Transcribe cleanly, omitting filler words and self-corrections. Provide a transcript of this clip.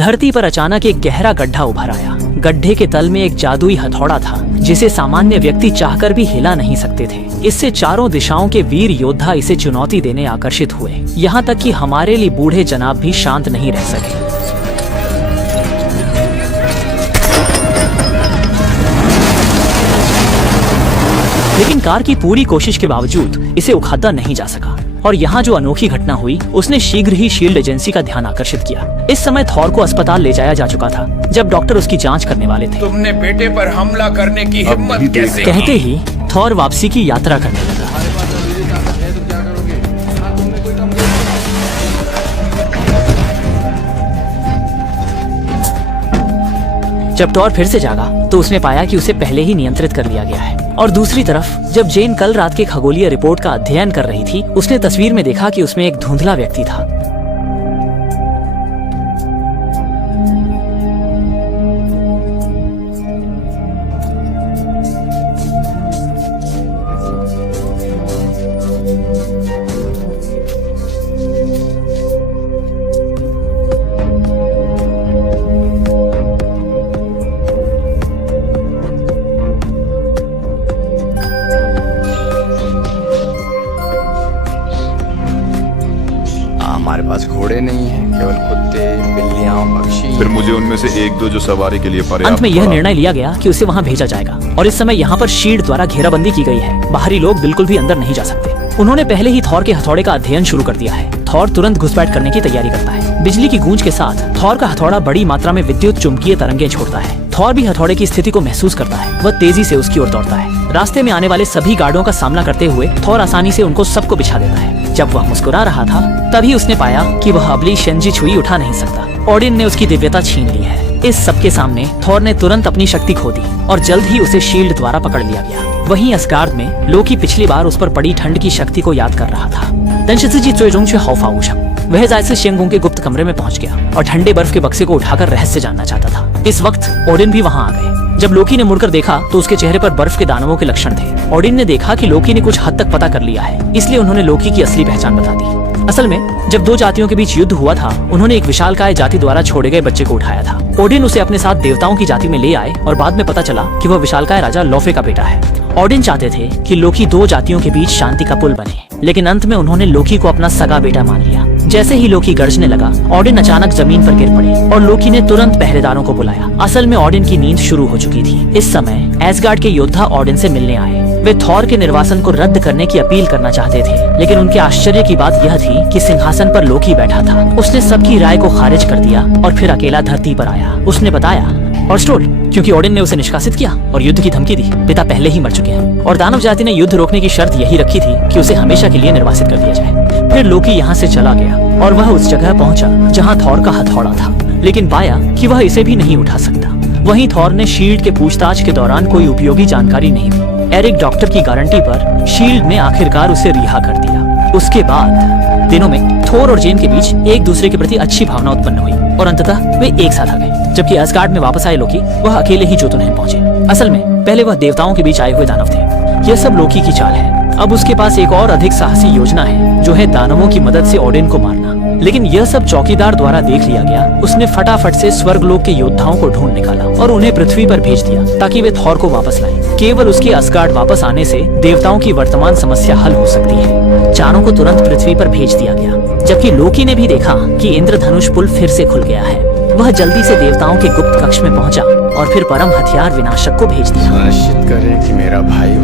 धरती पर अचानक एक गहरा गड्ढा उभर आया। गड्ढे के तल में एक जादुई हथौड़ा था जिसे सामान्य व्यक्ति चाहकर भी हिला नहीं सकते थे। इससे चारों दिशाओं के वीर योद्धा इसे चुनौती देने आकर्षित हुए, यहाँ तक कि हमारे लिए बूढ़े जनाब भी शांत नहीं रह सके। लेकिन कार की पूरी कोशिश के बावजूद इसे उखाड़ा नहीं जा सका और यहाँ जो अनोखी घटना हुई उसने शीघ्र ही शील्ड एजेंसी का ध्यान आकर्षित किया। इस समय थॉर को अस्पताल ले जाया जा चुका था जब डॉक्टर उसकी जांच करने वाले थे। तुमने बेटे पर हमला करने की हिम्मत कैसे की? कहते ही थॉर वापसी की यात्रा करने लगा। जब थॉर फिर से जागा तो उसने पाया कि उसे पहले ही नियंत्रित कर लिया गया है। और दूसरी तरफ जब जेन कल रात के खगोलीय रिपोर्ट का अध्ययन कर रही थी, उसने तस्वीर में देखा कि उसमें एक धुंधला व्यक्ति था। हमारे पास घोड़े नहीं हैं, केवल कुत्ते, बिल्लियां, पक्षी। फिर मुझे उनमें से एक दो जो सवारी के लिए पर्याप्त। अंत में यह निर्णय लिया गया कि उसे वहां भेजा जाएगा और इस समय यहाँ पर शील्ड द्वारा घेराबंदी की गई है। बाहरी लोग बिल्कुल भी अंदर नहीं जा सकते। उन्होंने पहले ही थॉर के हथौड़े का अध्ययन शुरू कर दिया है। थॉर तुरंत घुसपैठ करने की तैयारी करता है। बिजली की गूंज के साथ थॉर का हथौड़ा बड़ी मात्रा में विद्युत चुंबकीय तरंगें छोड़ता है। थॉर भी हथौड़े की स्थिति को महसूस करता है। वह तेजी से उसकी ओर दौड़ता है। रास्ते में आने वाले सभी गार्डों का सामना करते हुए थॉर आसानी से उनको सबको बिछा देता है। जब वह मुस्कुरा रहा था तभी उसने पाया कि वह अबली शेंजी छुई उठा नहीं सकता। ओडिन ने उसकी दिव्यता छीन ली है। इस सबके सामने थॉर ने तुरंत अपनी शक्ति खो दी और जल्द ही उसे शील्ड द्वारा पकड़ लिया गया। वहीं असगार्ड में लोकी पिछली बार उस पर पड़ी ठंड की शक्ति को याद कर रहा था। वह जायसे शेंगोंग के गुप्त कमरे में पहुंच गया और ठंडे बर्फ के बक्से को उठाकर रहस्य जानना चाहता था। इस वक्त ओडिन भी वहां आ गए। जब लोकी ने मुड़कर देखा तो उसके चेहरे पर बर्फ के दानवों के लक्षण थे। ओडिन ने देखा कि लोकी ने कुछ हद तक पता कर लिया है, इसलिए उन्होंने लोकी की असली पहचान बता दी। असल में जब दो जातियों के बीच युद्ध हुआ था, उन्होंने एक विशालकाय जाति द्वारा छोड़े गए बच्चे को उठाया था। ओडिन उसे अपने साथ देवताओं की जाति में ले आए और बाद में पता चला कि वह विशालकाय राजा लोफे का बेटा है। ओडिन चाहते थे कि लोकी दो जातियों के बीच शांति का पुल बने, लेकिन अंत में उन्होंने लोकी को अपना सगा बेटा मान लिया। जैसे ही लोकी गरजने लगा, ओडिन अचानक जमीन पर गिर पड़े और लोकी ने तुरंत पहरेदारों को बुलाया। असल में ओडिन की नींद शुरू हो चुकी थी। इस समय एसगार्ड के योद्धा ओडिन से मिलने आए। वे थॉर के निर्वासन को रद्द करने की अपील करना चाहते थे, लेकिन उनके आश्चर्य की बात यह थी कि सिंहासन पर लोकी बैठा था। उसने सबकी राय को खारिज कर दिया और फिर अकेला धरती पर आया। उसने बताया और स्टोल, क्योंकि ओडिन ने उसे निष्कासित किया और युद्ध की धमकी दी। पिता पहले ही मर चुके हैं और दानव जाति ने युद्ध रोकने की शर्त यही रखी थी कि उसे हमेशा के लिए निर्वासित कर दिया जाए। फिर लोकी यहाँ से चला गया और वह उस जगह पहुंचा जहाँ थॉर का हथौड़ा था, लेकिन पाया कि वह इसे भी नहीं उठा सकता। वहीं थॉर ने शील्ड के पूछताछ के दौरान कोई उपयोगी जानकारी नहीं दी। एरिक डॉक्टर की गारंटी पर शील्ड ने आखिरकार उसे रिहा कर दिया। उसके बाद दिनों में थोर और जेन के बीच एक दूसरे के प्रति अच्छी भावना उत्पन्न हुई और अंततः वे एक साथ आ गए। जबकि असगार्ड में वापस आए लोकी वह अकेले ही जोतुनहेम पहुंचे। असल में पहले वह देवताओं के बीच आए हुए दानव थे। यह सब लोकी की चाल है। अब उसके पास एक और अधिक साहसी योजना है, जो है दानवों की मदद से ओडिन को मारना। लेकिन यह सब चौकीदार द्वारा देख लिया गया। उसने फटाफट से स्वर्गलोक के योद्धाओं को ढूंढ निकाला और उन्हें पृथ्वी पर भेज दिया ताकि वे थॉर को वापस लाएं। केवल उसके असगार्ड वापस आने से देवताओं की वर्तमान समस्या हल हो सकती है। चारों को तुरंत पृथ्वी पर भेज दिया गया, जबकि लोकी ने भी देखा कि इंद्रधनुष पुल फिर से खुल गया है। वह जल्दी से देवताओं के गुप्त कक्ष में पहुंचा और फिर परम हथियार विनाशक को भेज दिया। सुनिश्चित करें कि मेरा भाई